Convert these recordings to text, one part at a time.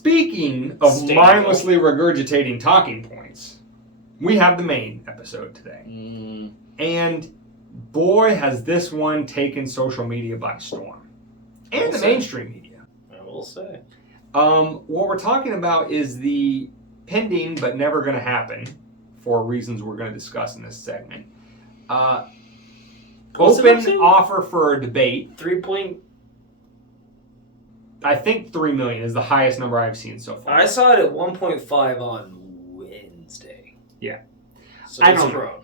Speaking of mindlessly regurgitating talking points, we have the main episode today. And boy, has this one taken social media by storm. And the mainstream media. I will say. What we're talking about is the pending but never going to happen, for reasons we're going to discuss in this segment, open offer for a debate. I think 3 million is the highest number I've seen so far. I saw it at 1.5 on Wednesday. Yeah. So I don't know.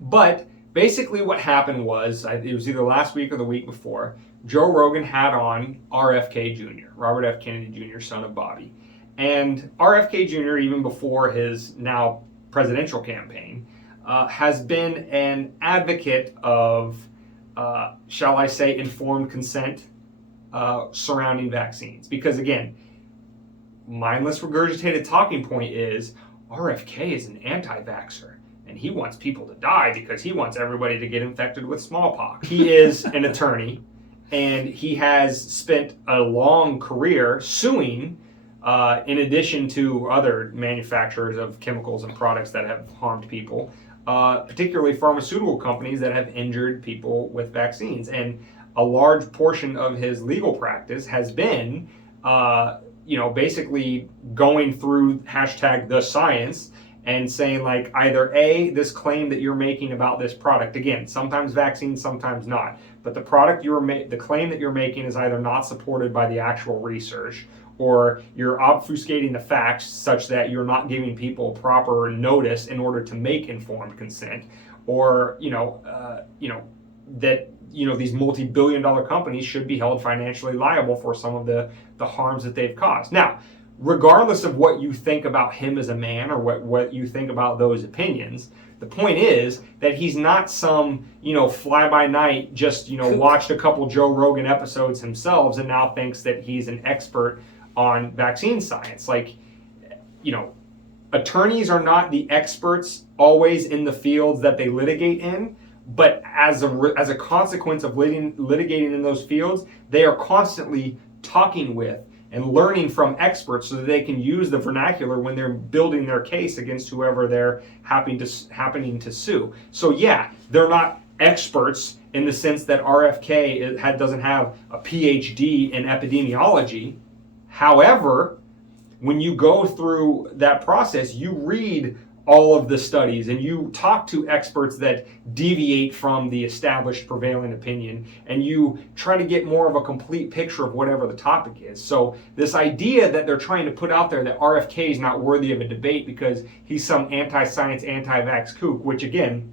But basically what happened was, it was either last week or the week before, Joe Rogan had on RFK Jr., Robert F. Kennedy Jr., son of Bobby. And RFK Jr., even before his now presidential campaign, has been an advocate of, shall I say, informed consent surrounding vaccines. Because again, mindless regurgitated talking point is RFK is an anti-vaxxer and he wants people to die because he wants everybody to get infected with smallpox. He is an attorney and he has spent a long career suing in addition to other manufacturers of chemicals and products that have harmed people, particularly pharmaceutical companies that have injured people with vaccines. And a large portion of his legal practice has been, basically going through #the science and saying like either A, this claim that you're making about this product, again, sometimes vaccines, sometimes not, but the claim that you're making is either not supported by the actual research, or you're obfuscating the facts such that you're not giving people proper notice in order to make informed consent, or that these multi-billion-dollar companies should be held financially liable for some of the harms that they've caused. Now, regardless of what you think about him as a man or what you think about those opinions, the point is that he's not some, fly-by-night, just, watched a couple Joe Rogan episodes himself and now thinks that he's an expert on vaccine science. Like, attorneys are not the experts always in the fields that they litigate in, but as a consequence of litigating in those fields, they are constantly talking with and learning from experts so that they can use the vernacular when they're building their case against whoever they're happening to sue. So yeah, they're not experts in the sense that RFK doesn't have a PhD in epidemiology. However, when you go through that process, you read all of the studies and you talk to experts that deviate from the established prevailing opinion, and you try to get more of a complete picture of whatever the topic is. So this idea that they're trying to put out there that RFK is not worthy of a debate because he's some anti-science, anti-vax kook, which again,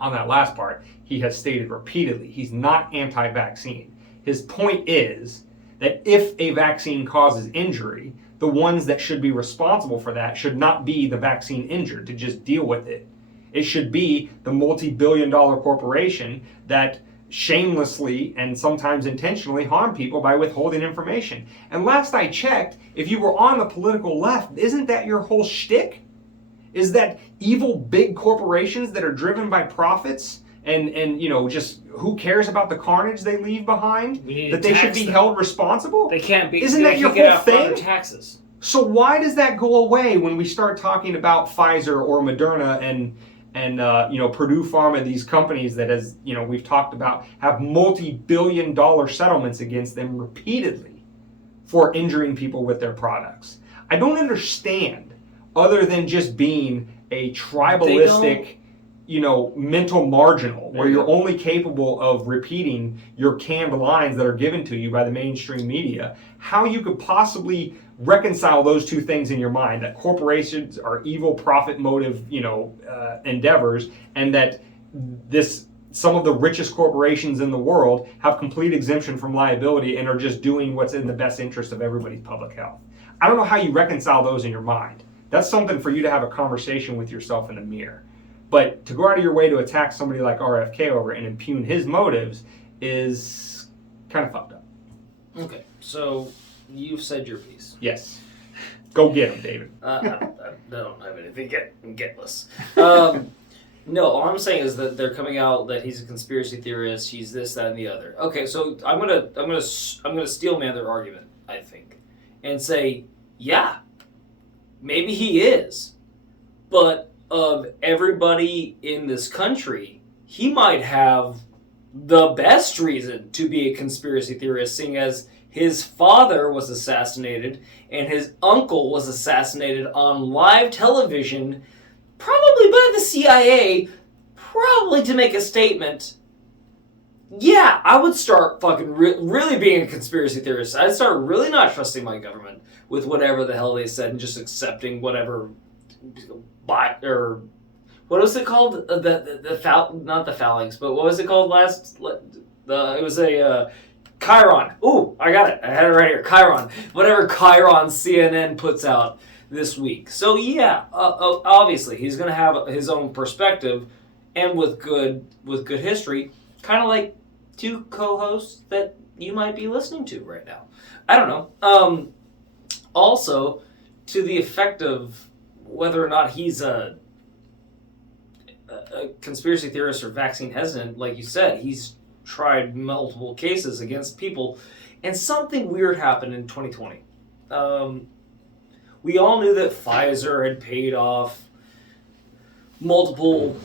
on that last part, he has stated repeatedly, he's not anti-vaccine. His point is that if a vaccine causes injury, the ones that should be responsible for that should not be the vaccine injured to just deal with it. It should be the multi-billion-dollar corporation that shamelessly and sometimes intentionally harm people by withholding information. And last I checked, if you were on the political left, isn't that your whole shtick? Is that evil big corporations that are driven by profits and just who cares about the carnage they leave behind, that they should be held responsible? They can't be. Isn't that your whole thing? Taxes. So why does that go away when we start talking about Pfizer or Moderna and Purdue Pharma, these companies that, as we've talked about, have multi-billion-dollar settlements against them repeatedly for injuring people with their products? I don't understand, other than just being a tribalistic, mental marginal, where you're only capable of repeating your canned lines that are given to you by the mainstream media, how you could possibly reconcile those two things in your mind, that corporations are evil profit motive, endeavors, and that some of the richest corporations in the world have complete exemption from liability and are just doing what's in the best interest of everybody's public health. I don't know how you reconcile those in your mind. That's something for you to have a conversation with yourself in the mirror. But to go out of your way to attack somebody like RFK over and impugn his motives is kind of fucked up. Okay, so you've said your piece. Yes. Go get him, David. I don't have anything getless. No, all I'm saying is that they're coming out that he's a conspiracy theorist. He's this, that, and the other. Okay, so I'm gonna steelman their argument, I think, and say Yeah, maybe he is. But of everybody in this country, he might have the best reason to be a conspiracy theorist, seeing as his father was assassinated and his uncle was assassinated on live television, probably by the CIA, probably to make a statement. Yeah, I would start fucking really being a conspiracy theorist. I'd start really not trusting my government with whatever the hell they said and just accepting whatever or what was it called? Not the phalanx, but what was it called last? It was a Chiron. Ooh, I got it. I had it right here. Chiron. Whatever Chiron CNN puts out this week. So yeah, obviously he's going to have his own perspective, and with good history, kind of like two co-hosts that you might be listening to right now. I don't know. Also, to the effect of whether or not he's a conspiracy theorist or vaccine hesitant, like you said, he's tried multiple cases against people, and something weird happened in 2020. We all knew that Pfizer had paid off multiple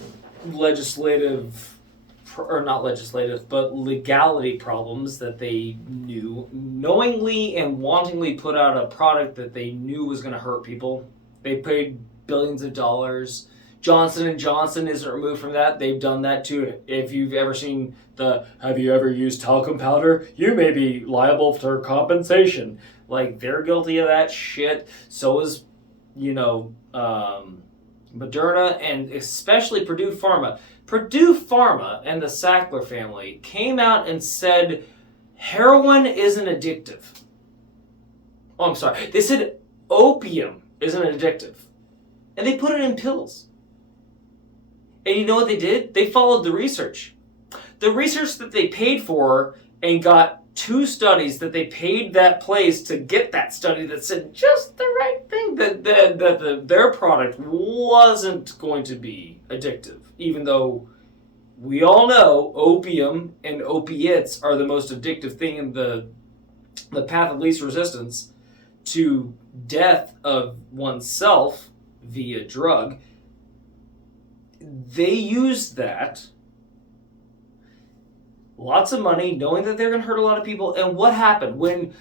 legality problems that they knew, knowingly and wantingly put out a product that they knew was going to hurt people. They paid billions of dollars. Johnson & Johnson isn't removed from that. They've done that too. If you've ever seen have you ever used talcum powder? You may be liable for compensation. Like, they're guilty of that shit. So is, Moderna, and especially Purdue Pharma. Purdue Pharma and the Sackler family came out and said heroin isn't addictive. Oh, I'm sorry. They said opium isn't addictive. And they put it in pills. And you know what they did? They followed the research. The research that they paid for and got 2 studies that they paid that place to get that study that said just the right thing, that their product wasn't going to be addictive, even though we all know opium and opiates are the most addictive thing in the path of least resistance to death of oneself via drug. They used that, lots of money, knowing that they're going to hurt a lot of people. And what happened when,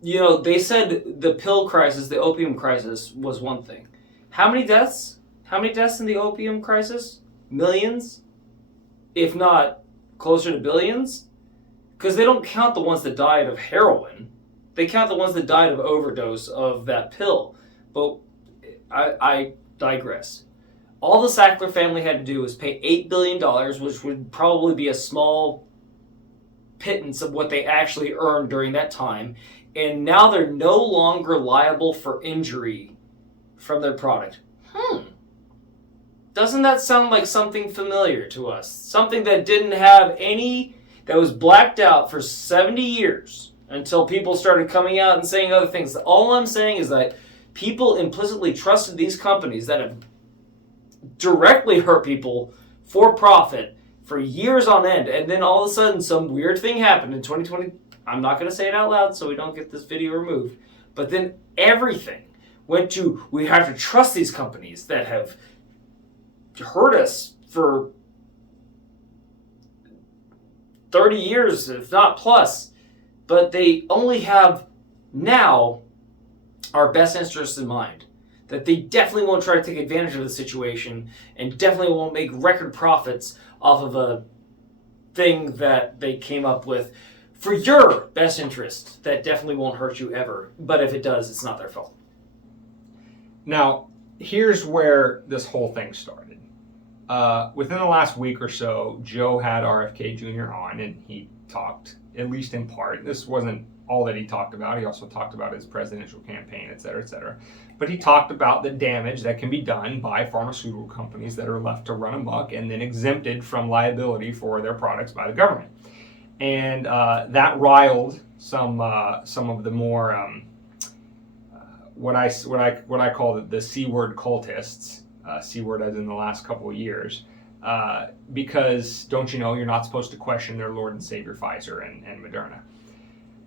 they said the pill crisis, the opium crisis was one thing. How many deaths? How many deaths in the opium crisis? Millions? If not closer to billions? Because they don't count the ones that died of heroin. They count the ones that died of overdose of that pill. But I digress. All the Sackler family had to do was pay $8 billion, which would probably be a small pittance of what they actually earned during that time. And now they're no longer liable for injury from their product. Doesn't that sound like something familiar to us? Something that that was blacked out for 70 years until people started coming out and saying other things. All I'm saying is that people implicitly trusted these companies that have directly hurt people for profit for years on end, and then all of a sudden some weird thing happened in 2020. I'm not going to say it out loud so we don't get this video removed, but then everything went to, we have to trust these companies that have hurt us for 30 years, if not plus, but they only have now our best interests in mind. That they definitely won't try to take advantage of the situation and definitely won't make record profits off of a thing that they came up with for your best interest that definitely won't hurt you ever. But if it does, it's not their fault. Now, here's where this whole thing started. Within the last week or so, Joe had RFK Jr. on, and he talked, at least in part. This wasn't all that he talked about. He also talked about his presidential campaign, et cetera, et cetera. But he talked about the damage that can be done by pharmaceutical companies that are left to run amok and then exempted from liability for their products by the government. And that riled some of the more what I call the C-word cultists, C-word as in the last couple of years, because don't you know you're not supposed to question their Lord and Savior Pfizer and Moderna.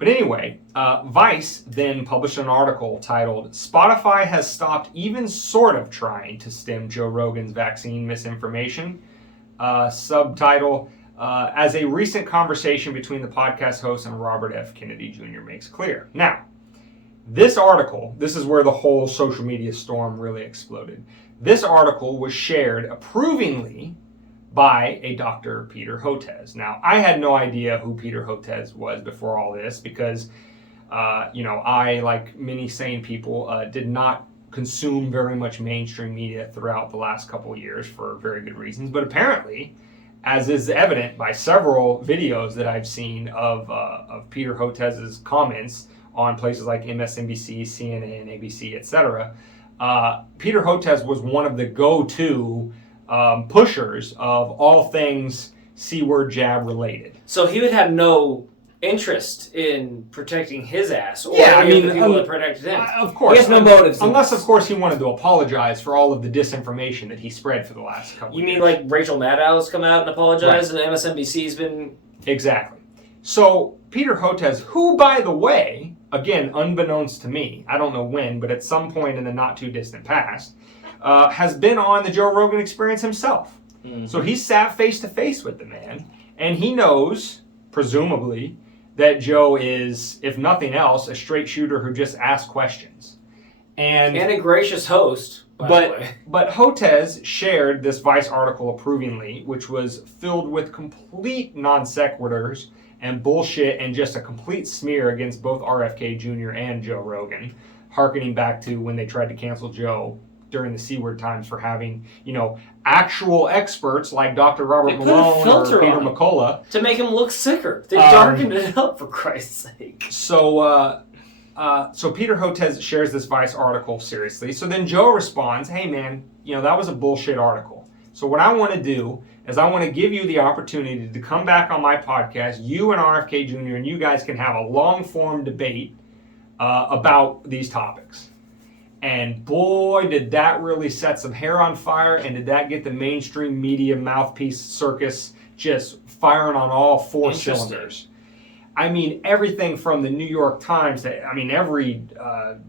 But anyway, Vice then published an article titled, "Spotify has stopped even sort of trying to stem Joe Rogan's vaccine misinformation." Subtitle, "As a recent conversation between the podcast host and Robert F. Kennedy Jr. makes clear." Now, this article, this is where the whole social media storm really exploded. This article was shared approvingly by a Dr. Peter Hotez. Now, I had no idea who Peter Hotez was before all this because, I, like many sane people, did not consume very much mainstream media throughout the last couple of years for very good reasons. But apparently, as is evident by several videos that I've seen of Peter Hotez's comments on places like MSNBC, CNN, ABC, etc., Peter Hotez was one of the go-to pushers of all things C-word jab related. So he would have no interest in protecting his ass, or yeah, I mean, the people that protected him. Of course, he has no motives. Unless, of course, he wanted to apologize for all of the disinformation that he spread for the last couple. You of years. mean like Rachel Maddow's come out and apologized, right. And MSNBC's been exactly. So Peter Hotez, who, by the way, again, unbeknownst to me, I don't know when, but at some point in the not too distant past, has been on the Joe Rogan Experience himself. Mm-hmm. So he sat face to face with the man, and he knows, presumably, that Joe is, if nothing else, a straight shooter who just asks questions. And a gracious host, by the way. But Hotez shared this Vice article approvingly, which was filled with complete non sequiturs and bullshit and just a complete smear against both RFK Jr. and Joe Rogan, hearkening back to when they tried to cancel Joe during the C-word times for having, actual experts like Dr. Robert Malone or Peter McCullough. To make him look sicker. They darkened it up, for Christ's sake. So Peter Hotez shares this Vice article seriously. So then Joe responds, "Hey man, that was a bullshit article. So what I want to do is I want to give you the opportunity to come back on my podcast, you and RFK Jr., and you guys can have a long-form debate about these topics." And boy, did that really set some hair on fire, and did that get the mainstream media mouthpiece circus just firing on all four cylinders. I mean, everything from the New York Times, every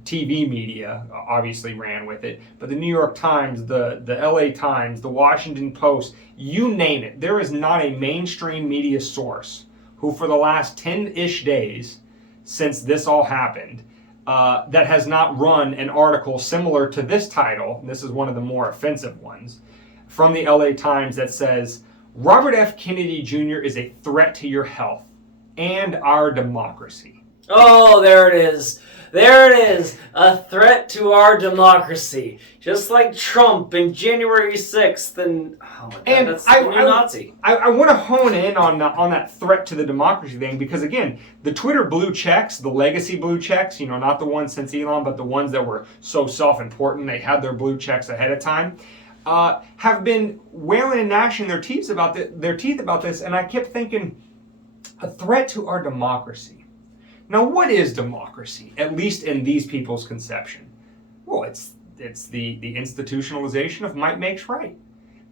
TV media obviously ran with it, but the New York Times, the LA Times, the Washington Post, you name it. There is not a mainstream media source who for the last 10-ish days since this all happened that has not run an article similar to this title, and this is one of the more offensive ones, from the LA Times that says, "Robert F. Kennedy Jr. is a threat to your health and our democracy." Oh, there it is. There it is. A threat to our democracy. Just like Trump in January 6th. And, oh my God, and that's a Nazi. I want to hone in on that threat to the democracy thing because, again, the Twitter blue checks, the legacy blue checks, not the ones since Elon, but the ones that were so self-important, they had their blue checks ahead of time, have been wailing and gnashing their teeth about this, and I kept thinking, a threat to our democracy. Now, what is democracy, at least in these people's conception? Well, it's the institutionalization of might makes right.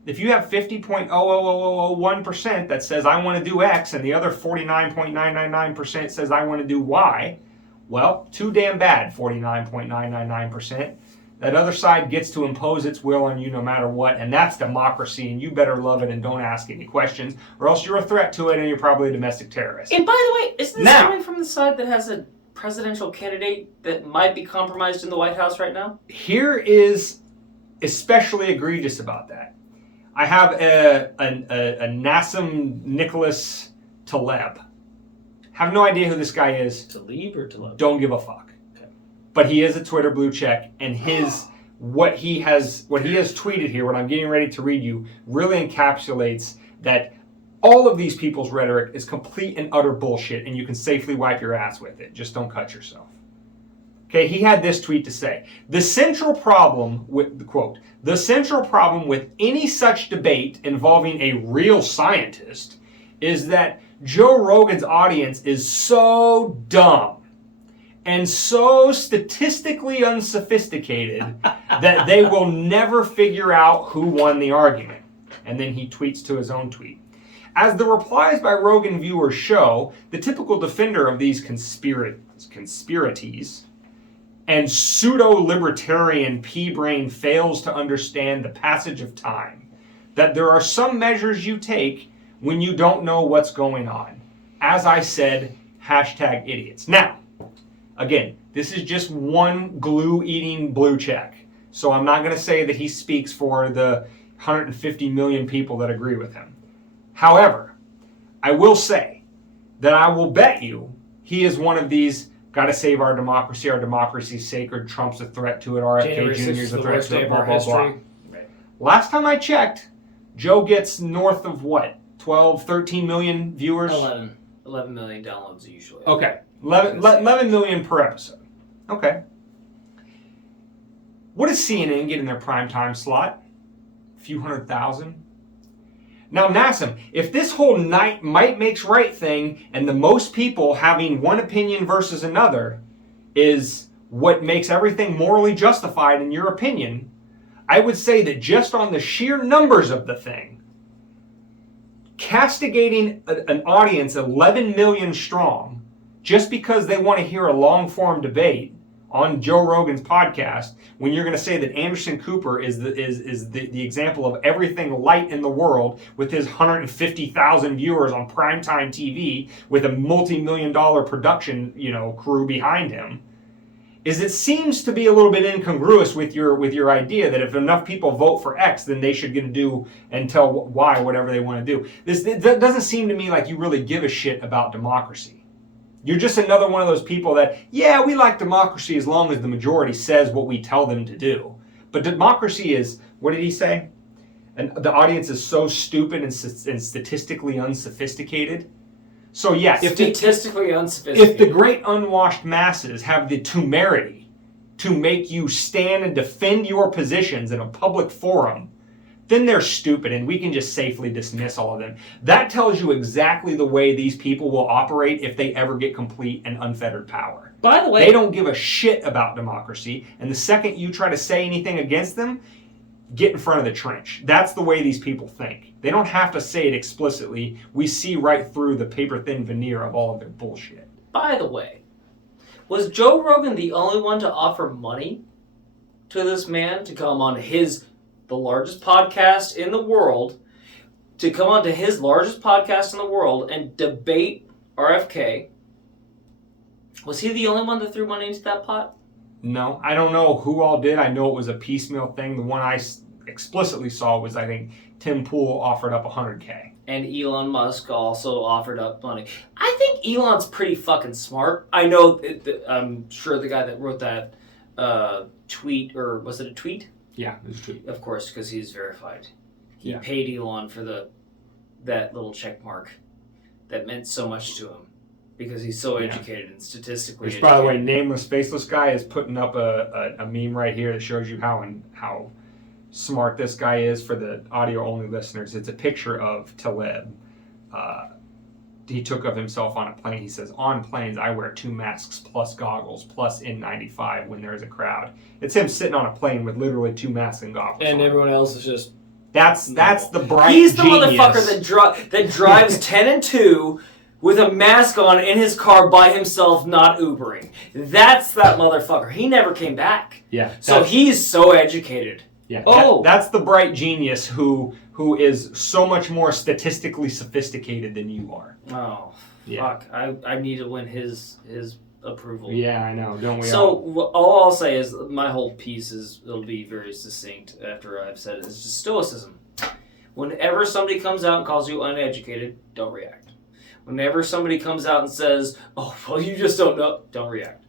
If you have 50.00001% that says I want to do X and the other 49.999% says I want to do Y, well, too damn bad, 49.999%. That other side gets to impose its will on you no matter what, and that's democracy, and you better love it and don't ask any questions, or else you're a threat to it and you're probably a domestic terrorist. And by the way, isn't this coming from the side that has a presidential candidate that might be compromised in the White House right now? Here is especially egregious about that. I have a Nassim Nicholas Taleb. Have no idea who this guy is. Talib or Taleb? Don't give a fuck. But he is a Twitter blue check, and what he has tweeted here, what I'm getting ready to read you, really encapsulates that all of these people's rhetoric is complete and utter bullshit, and you can safely wipe your ass with it. Just don't cut yourself. Okay, he had this tweet to say: the central problem with any such debate involving a real scientist is that Joe Rogan's audience is so dumb and so statistically unsophisticated that they will never figure out who won the argument. And then he tweets to his own tweet. As the replies by Rogan viewers show, the typical defender of these conspiracies and pseudo-libertarian pea-brain fails to understand the passage of time, that there are some measures you take when you don't know what's going on. As I said, hashtag idiots. Now, again, this is just one glue-eating blue check. So I'm not going to say that he speaks for the 150 million people that agree with him. However, I will say that I will bet you he is one of these, gotta save our democracy's sacred, Trump's a threat to it, RFK Jr. is a threat to it, blah, blah, blah. Right. Last time I checked, Joe gets north of what? 12, 13 million viewers? 11 million downloads usually. Okay. 11 million per episode. Okay. What does CNN get in their primetime slot? A few 100,000? Now, Nassim, if this whole might makes right thing and the most people having one opinion versus another is what makes everything morally justified in your opinion, I would say that just on the sheer numbers of the thing, castigating an audience 11 million strong just because they want to hear a long-form debate on Joe Rogan's podcast, when you're going to say that Anderson Cooper is the example of everything light in the world with his 150,000 viewers on primetime TV with a multi-million-dollar production, crew behind him, is it seems to be a little bit incongruous with your idea that if enough people vote for X, then they should get to do and tell Y whatever they want to do. That doesn't seem to me like you really give a shit about democracy. You're just another one of those people that, yeah, we like democracy as long as the majority says what we tell them to do. But democracy is, what did he say? And the audience is so stupid and statistically unsophisticated. So yeah, if the great unwashed masses have the temerity to make you stand and defend your positions in a public forum, then they're stupid and we can just safely dismiss all of them. That tells you exactly the way these people will operate if they ever get complete and unfettered power. By the way, they don't give a shit about democracy, and the second you try to say anything against them, get in front of the trench. That's the way these people think. They don't have to say it explicitly. We see right through the paper-thin veneer of all of their bullshit. By the way, was Joe Rogan the only one to offer money to this man to come on the largest podcast in the world, to come onto his largest podcast in the world and debate RFK? Was he the only one that threw money into that pot? No, I don't know who all did. I know it was a piecemeal thing. The one I explicitly saw was, I think, Tim Pool offered up $100K. And Elon Musk also offered up money. I think Elon's pretty fucking smart. I know, I'm sure the guy that wrote that tweet, or was it a tweet? Yeah, it was a tweet. Of course, because he's verified. He Yeah. paid Elon for that little check mark that meant so much to him because he's so educated and statistically Which, educated. by the way, nameless, faceless guy is putting up a meme right here that shows you how smart this guy is for the audio-only listeners. It's a picture of Taleb. He took of himself on a plane. He says, "On planes, I wear 2 masks plus goggles plus N95 when there's a crowd." It's him sitting on a plane with literally 2 masks and goggles. And on. everyone else is just... That's the bright He's the genius. motherfucker that drives 10 and 2 with a mask on in his car by himself, not Ubering. That's that motherfucker. He never came back. Yeah. So he's so educated. Yeah. Oh. That's the bright genius who is so much more statistically sophisticated than you are. Oh, Yeah. fuck. I need to win his approval. Yeah, I know. Don't we all? So all I'll say is my whole piece it'll be very succinct after I've said it. It's just stoicism. Whenever somebody comes out and calls you uneducated, don't react. Whenever somebody comes out and says, "Oh, well, you just don't know," don't react.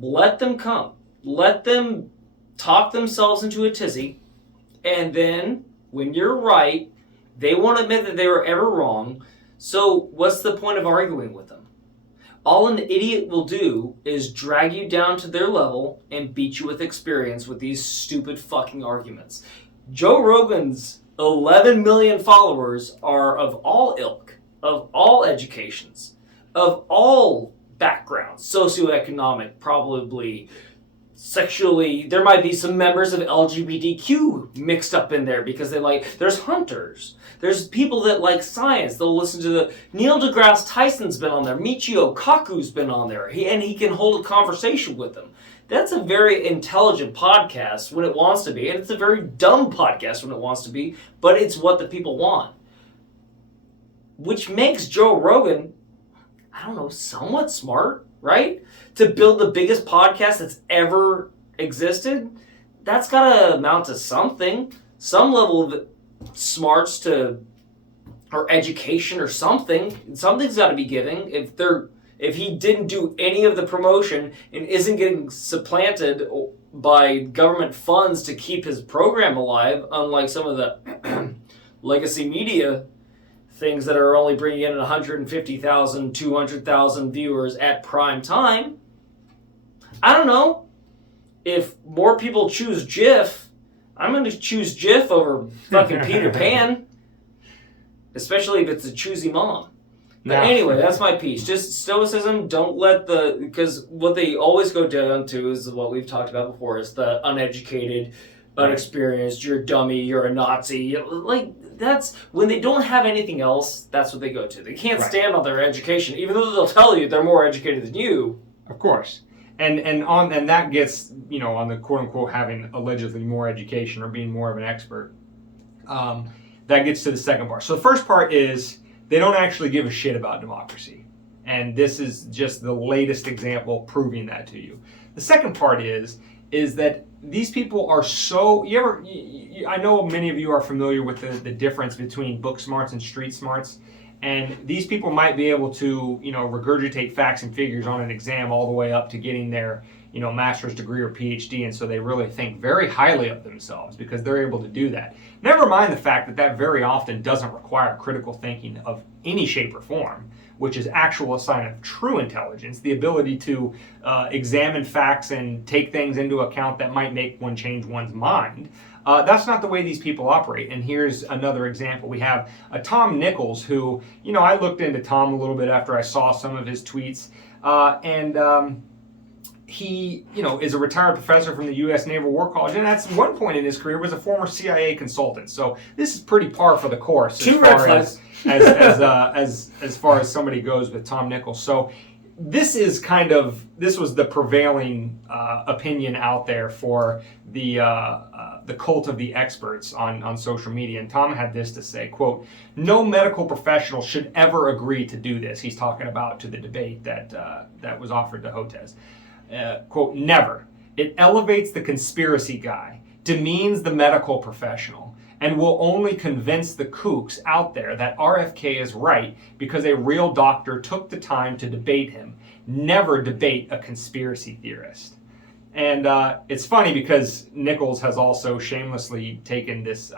Let them come. Let them talk themselves into a tizzy, and then when you're right, they won't admit that they were ever wrong. So what's the point of arguing with them? All an idiot will do is drag you down to their level and beat you with experience with these stupid fucking arguments. Joe Rogan's 11 million followers are of all ilk, of all educations, of all backgrounds, socioeconomic, probably there might be some members of LGBTQ mixed up in there because there's hunters. There's people that like science. They'll listen to Neil deGrasse Tyson's been on there. Michio Kaku's been on there. He can hold a conversation with them. That's a very intelligent podcast when it wants to be, and it's a very dumb podcast when it wants to be, but it's what the people want. Which makes Joe Rogan, I don't know, somewhat smart, right? To build the biggest podcast that's ever existed, that's got to amount to something. Some level of smarts or education or something. Something's got to be giving. If he didn't do any of the promotion and isn't getting supplanted by government funds to keep his program alive, unlike some of the legacy media things that are only bringing in 150,000, 200,000 viewers at prime time, I don't know. If more people choose Jif, I'm going to choose Jif over fucking Peter Pan. Especially if it's a choosy mom. But anyway, that's my piece. Just stoicism, because what they always go down to is what we've talked about before, is the uneducated, unexperienced, you're a dummy, you're a Nazi. That's, when they don't have anything else, that's what they go to. They can't stand on their education, even though they'll tell you they're more educated than you. Of course. And that gets, on the quote unquote having allegedly more education or being more of an expert. That gets to the second part. So the first part is they don't actually give a shit about democracy. And this is just the latest example proving that to you. The second part is that these people are so, I know many of you are familiar with the difference between book smarts and street smarts. And these people might be able to, regurgitate facts and figures on an exam all the way up to getting their, master's degree or PhD. And so they really think very highly of themselves because they're able to do that. Never mind the fact that very often doesn't require critical thinking of any shape or form, which is actual sign of true intelligence, the ability to examine facts and take things into account that might make one change one's mind. That's not the way these people operate. And here's another example. We have Tom Nichols, who, I looked into Tom a little bit after I saw some of his tweets. He, is a retired professor from the U.S. Naval War College, and at one point in his career was a former CIA consultant. So this is pretty par for the course as far as somebody goes with Tom Nichols. So this was the prevailing opinion out there for the cult of the experts on social media. And Tom had this to say, quote, "No medical professional should ever agree to do this." He's talking about to the debate that was offered to Hotez. Quote, "Never. It elevates the conspiracy guy, demeans the medical professional, and will only convince the kooks out there that RFK is right because a real doctor took the time to debate him. Never debate a conspiracy theorist." And it's funny because Nichols has also shamelessly taken this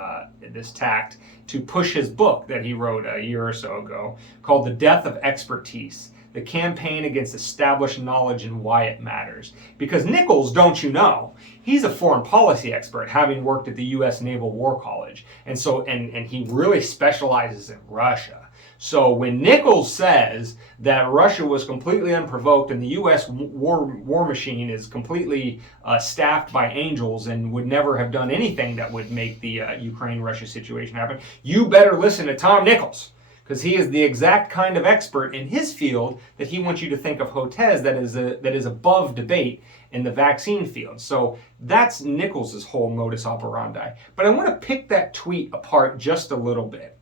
tact to push his book that he wrote a year or so ago called The Death of Expertise: The Campaign Against Established Knowledge and Why It Matters. Because Nichols, don't you know, he's a foreign policy expert, having worked at the U.S. Naval War College. And so, and he really specializes in Russia. So when Nichols says that Russia was completely unprovoked and the U.S. war machine is completely staffed by angels and would never have done anything that would make the Ukraine-Russia situation happen, you better listen to Tom Nichols, because he is the exact kind of expert in his field that he wants you to think of Hotez that is above debate in the vaccine field. So that's Nichols' whole modus operandi. But I want to pick that tweet apart just a little bit.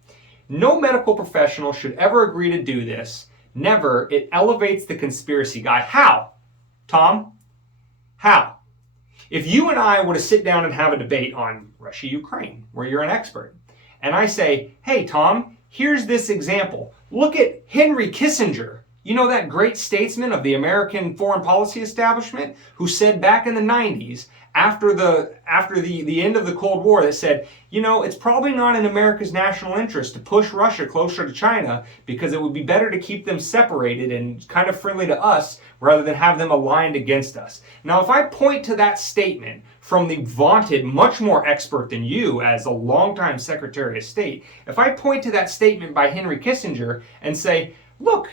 "No medical professional should ever agree to do this. Never. It elevates the conspiracy guy." How, Tom? How? If you and I were to sit down and have a debate on Russia-Ukraine, where you're an expert, and I say, "Hey, Tom, here's this example. Look at Henry Kissinger. You know, that great statesman of the American foreign policy establishment who said back in the 90s, after the end of the Cold War, that said, it's probably not in America's national interest to push Russia closer to China because it would be better to keep them separated and kind of friendly to us rather than have them aligned against us." Now, if I point to that statement from the vaunted, much more expert than you as a longtime Secretary of State, if I point to that statement by Henry Kissinger and say, "Look,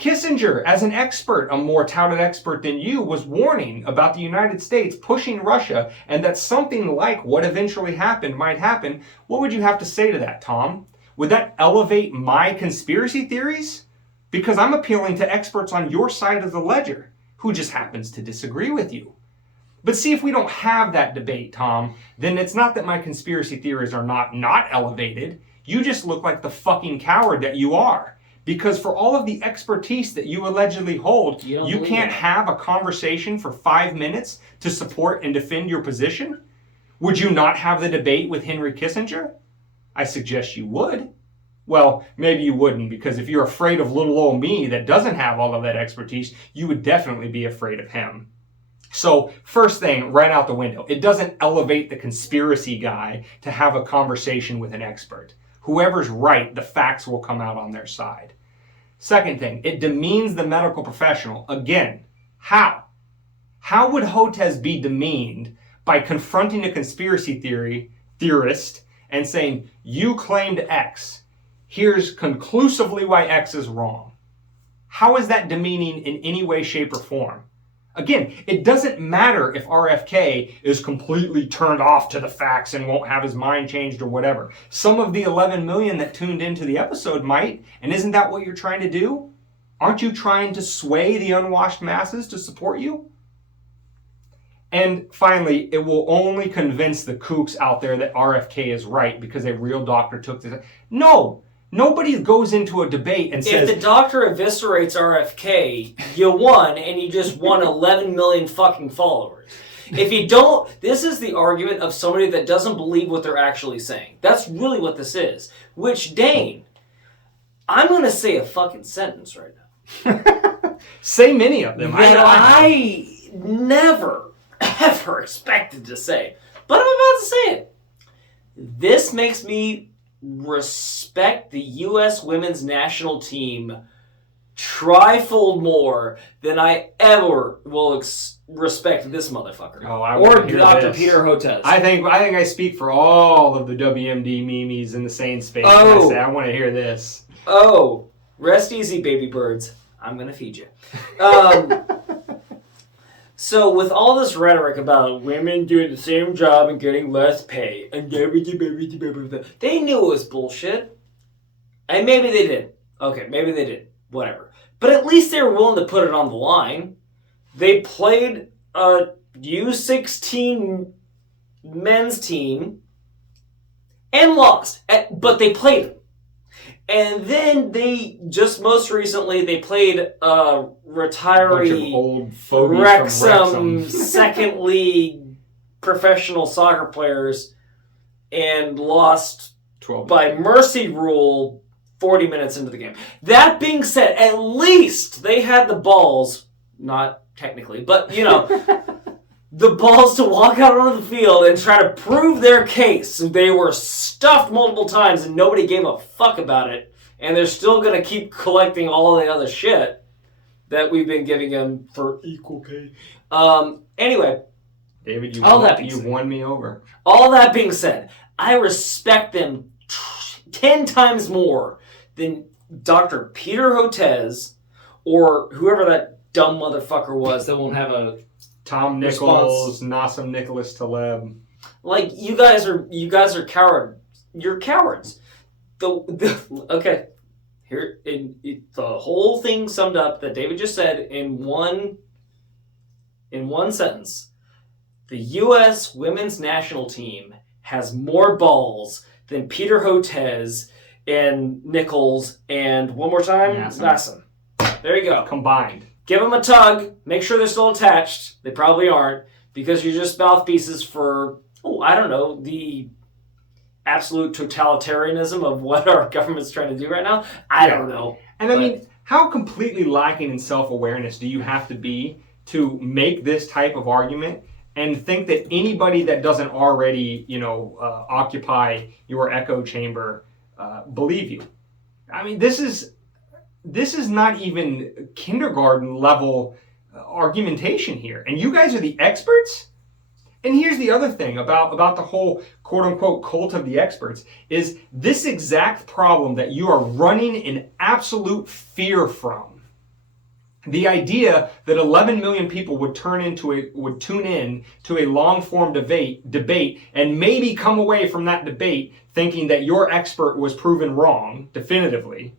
Kissinger, as an expert, a more touted expert than you, was warning about the United States pushing Russia and that something like what eventually happened might happen. What would you have to say to that, Tom? Would that elevate my conspiracy theories? Because I'm appealing to experts on your side of the ledger who just happens to disagree with you. But see, if we don't have that debate, Tom, then it's not that my conspiracy theories are not elevated. You just look like the fucking coward that you are. Because for all of the expertise that you allegedly hold, you can't have a conversation for 5 minutes to support and defend your position? Would you not have the debate with Henry Kissinger? I suggest you would. Well, maybe you wouldn't, because if you're afraid of little old me that doesn't have all of that expertise, you would definitely be afraid of him. So, first thing, right out the window, it doesn't elevate the conspiracy guy to have a conversation with an expert. Whoever's right, the facts will come out on their side. Second thing, it demeans the medical professional. Again, how? How would Hotez be demeaned by confronting a conspiracy theorist and saying, you claimed X. Here's conclusively why X is wrong? How is that demeaning in any way, shape, or form? Again, it doesn't matter if RFK is completely turned off to the facts and won't have his mind changed or whatever. Some of the 11 million that tuned into the episode might, and isn't that what you're trying to do? Aren't you trying to sway the unwashed masses to support you? And finally, it will only convince the kooks out there that RFK is right because a real doctor took this. No! Nobody goes into a debate and says... If the doctor eviscerates RFK, you won, and you just won 11 million fucking followers. If you don't... This is the argument of somebody that doesn't believe what they're actually saying. That's really what this is. Which, Dane, I'm going to say a fucking sentence right now. Say many of them. That I never, ever expected to say. But I'm about to say it. This makes me respect the U.S. women's national team trifold more than I ever will respect this motherfucker. Oh, I or Dr. Peter Hotez. I think I speak for all of the WMD memes in the same space. Oh. I say I want to hear this. Oh, rest easy, baby birds. I'm gonna feed you. So with all this rhetoric about women doing the same job and getting less pay, and they knew it was bullshit. And maybe they did. Okay, maybe they did. Whatever. But at least they were willing to put it on the line. They played a U16 men's team and lost. But they played it. And then they, just most recently, they played a retiree old fogies Wrexham second league professional soccer players and lost 12 by mercy rule 40 minutes into the game. That being said, at least they had the balls, not technically, but you know, the balls to walk out onto the field and try to prove their case. They were stuffed multiple times and nobody gave a fuck about it. And they're still going to keep collecting all the other shit that we've been giving them for equal pay. Anyway. David, you've won me over. All that being said, I respect them 10 times more than Dr. Peter Hotez or whoever that dumb motherfucker was that won't have a Tom Nichols, Nassim Nicholas Taleb. Like, you guys are coward. You're cowards. Okay, here the whole thing summed up that David just said in one sentence. The U.S. women's national team has more balls than Peter Hotez and Nichols and one more time Nassim. There you go. Combined. Give them a tug. Make sure they're still attached. They probably aren't because you're just mouthpieces for I don't know the absolute totalitarianism of what our government's trying to do right now. I don't know. And I mean, how completely lacking in self-awareness do you have to be to make this type of argument and think that anybody that doesn't already, occupy your echo chamber believe you? I mean, this is not even kindergarten level argumentation here. And you guys are the experts? And here's the other thing about the whole quote-unquote cult of the experts is this exact problem that you are running in absolute fear from The idea that 11 million people would tune in to a long-form debate and maybe come away from that debate thinking that your expert was proven wrong definitively,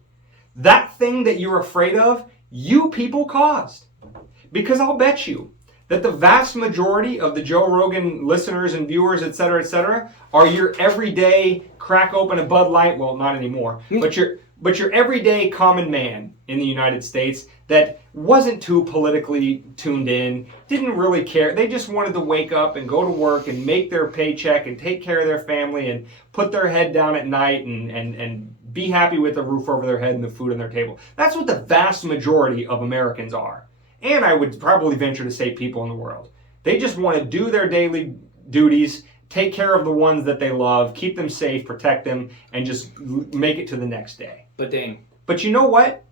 that thing that you're afraid of, you people caused. Because I'll bet you that the vast majority of the Joe Rogan listeners and viewers, etc., are your everyday crack open a Bud Light, well, not anymore, but your everyday common man in the United States that wasn't too politically tuned in, didn't really care. They just wanted to wake up and go to work and make their paycheck and take care of their family and put their head down at night and be happy with the roof over their head and the food on their table. That's what the vast majority of Americans are. And I would probably venture to say people in the world. They just want to do their daily duties, take care of the ones that they love, keep them safe, protect them, and just make it to the next day. But you know what?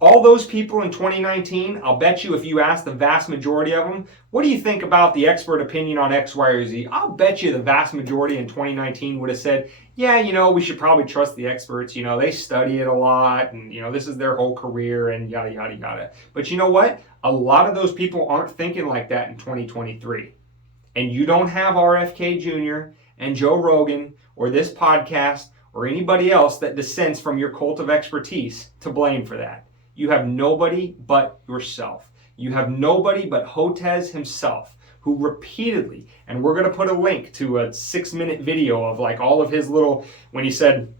All those people in 2019, I'll bet you if you ask the vast majority of them, what do you think about the expert opinion on X, Y, or Z? I'll bet you the vast majority in 2019 would have said, yeah, we should probably trust the experts. They study it a lot and, this is their whole career and yada, yada, yada. But you know what? A lot of those people aren't thinking like that in 2023. And you don't have RFK Jr. and Joe Rogan or this podcast or anybody else that dissents from your cult of expertise to blame for that. You have nobody but yourself. You have nobody but Hotez himself, who repeatedly, and we're going to put a link to a 6-minute video of like all of his little, when he said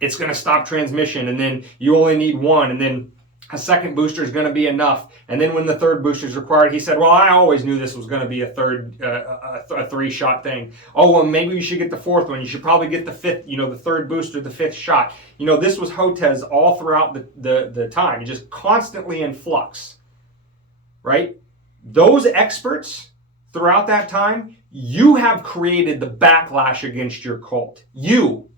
it's going to stop transmission and then you only need one and then a second booster is going to be enough. And then when the third booster is required, he said, well, I always knew this was going to be a 3-shot thing. Oh, well, maybe you should get the fourth one. You should probably get the fifth, the third booster, the 5th shot. This was Hotez all throughout the time, just constantly in flux, right? Those experts throughout that time, you have created the backlash against your cult. You,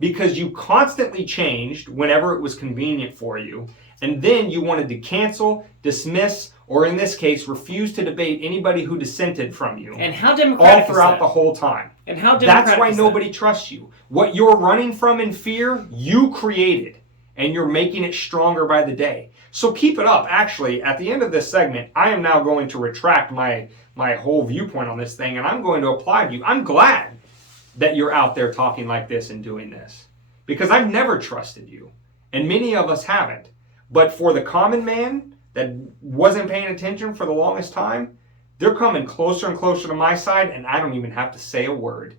because you constantly changed whenever it was convenient for you, and then you wanted to cancel, dismiss, or in this case, refuse to debate anybody who dissented from you. And how democratic all throughout is that? the whole time. And how democratic That's why is nobody that? trusts you. What you're running from in fear, you created, and you're making it stronger by the day. So keep it up. Actually, at the end of this segment, I am now going to retract my whole viewpoint on this thing, and I'm going to applaud you. I'm glad that you're out there talking like this and doing this, because I've never trusted you, and many of us haven't. But for the common man that wasn't paying attention for the longest time, they're coming closer and closer to my side, and I don't even have to say a word.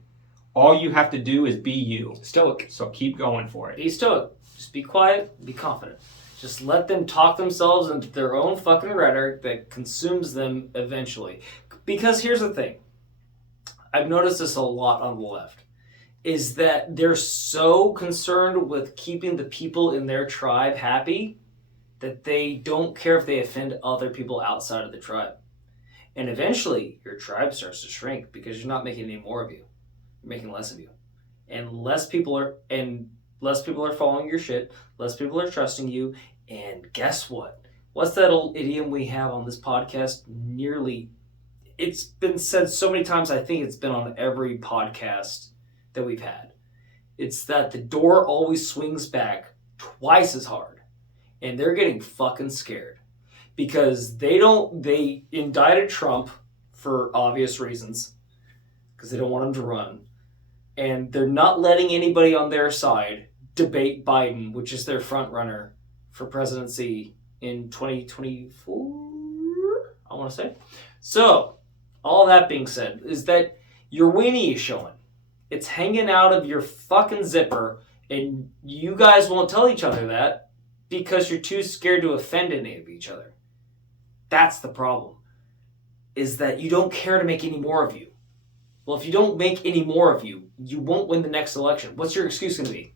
All you have to do is be you. Stoic. So keep going for it. Be stoic. Just be quiet, be confident. Just let them talk themselves into their own fucking rhetoric that consumes them eventually. Because here's the thing. I've noticed this a lot on the left, is that they're so concerned with keeping the people in their tribe happy that they don't care if they offend other people outside of the tribe. And eventually, your tribe starts to shrink because you're not making any more of you. You're making less of you. And less people are following your shit, less people are trusting you, and guess what? What's that old idiom we have on this podcast? It's been said so many times, I think it's been on every podcast that we've had. It's that the door always swings back twice as hard. And they're getting fucking scared. Because they indicted Trump for obvious reasons. Because they don't want him to run. And they're not letting anybody on their side debate Biden, which is their front runner for presidency in 2024, I want to say. So, all that being said, is that your weenie is showing. It's hanging out of your fucking zipper, and you guys won't tell each other that because you're too scared to offend any of each other. That's the problem, is that you don't care to make any more of you. Well, if you don't make any more of you, you won't win the next election. What's your excuse going to be?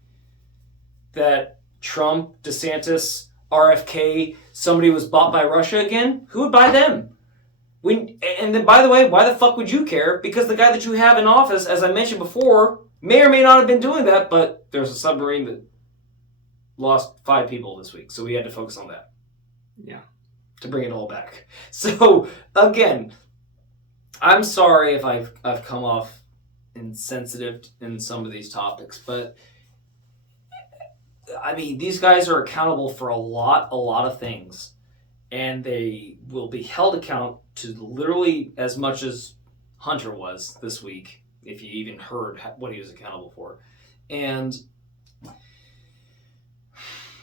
That Trump, DeSantis, RFK, somebody was bought by Russia again? Who would buy them? And then, by the way, why the fuck would you care? Because the guy that you have in office, as I mentioned before, may or may not have been doing that, but there's a submarine that lost 5 people this week, so we had to focus on that. Yeah. To bring it all back. So, again, I'm sorry if I've come off insensitive in some of these topics, but I mean, these guys are accountable for a lot of things. and they will be held account to literally as much as Hunter was this week, if you even heard what he was accountable for. And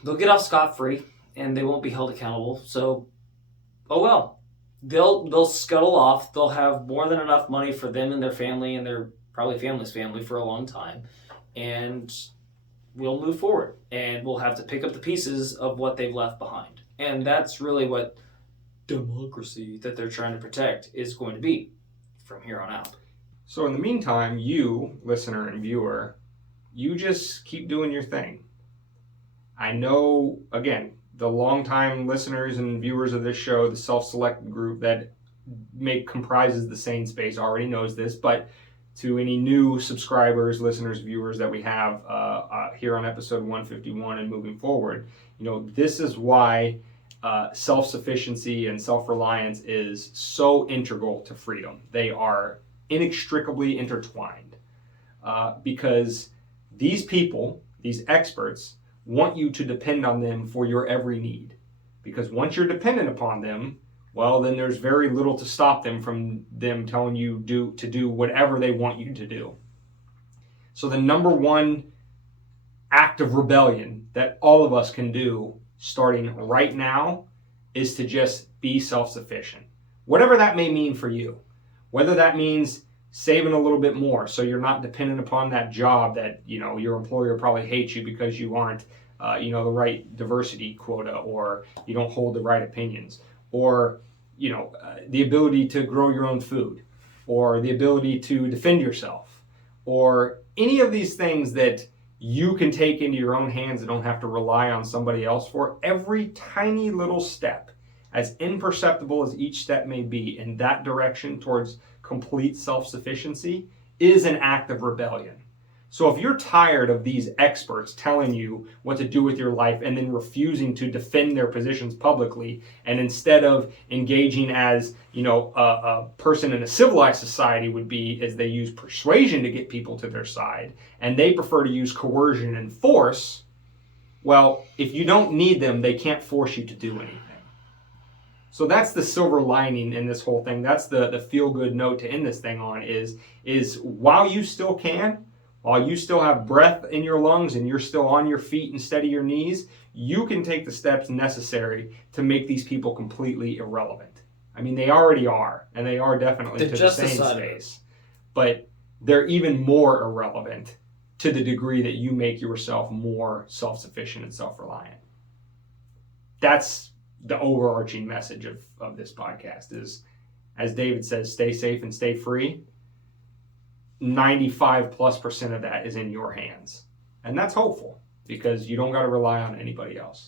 they'll get off scot-free, and they won't be held accountable. So, oh well. They'll scuttle off. They'll have more than enough money for them and their family and their probably family's family for a long time. And we'll move forward. And we'll have to pick up the pieces of what they've left behind. And that's really what democracy that they're trying to protect is going to be from here on out. So in the meantime, you, listener and viewer, you just keep doing your thing. I know, again, the longtime listeners and viewers of this show, the self-selected group that comprises the sane space already knows this, but to any new subscribers, listeners, viewers that we have here on episode 151 and moving forward, this is why self-sufficiency and self-reliance is so integral to freedom. They are inextricably intertwined because these people, these experts, want you to depend on them for your every need. Because once you're dependent upon them, well, then there's very little to stop them from them telling you to do whatever they want you to do. So the number one act of rebellion that all of us can do starting right now is to just be self-sufficient. Whatever that may mean for you. Whether that means saving a little bit more so you're not dependent upon that job that your employer probably hates you because you aren't the right diversity quota, or you don't hold the right opinions, or the ability to grow your own food, or the ability to defend yourself, or any of these things that you can take into your own hands and don't have to rely on somebody else for. Every tiny little step, as imperceptible as each step may be in that direction towards complete self-sufficiency, is an act of rebellion. So if you're tired of these experts telling you what to do with your life and then refusing to defend their positions publicly, and instead of engaging as a person in a civilized society would be, as they use persuasion to get people to their side, and they prefer to use coercion and force, well, if you don't need them, they can't force you to do anything. So that's the silver lining in this whole thing. That's the feel-good note to end this thing on is while you still can, while you still have breath in your lungs and you're still on your feet instead of your knees, you can take the steps necessary to make these people completely irrelevant. I mean, they already are, and they are definitely to the same space. But they're even more irrelevant to the degree that you make yourself more self-sufficient and self-reliant. That's the overarching message of this podcast is, as David says, stay safe and stay free. 95+% of that is in your hands. And that's hopeful because you don't got to rely on anybody else.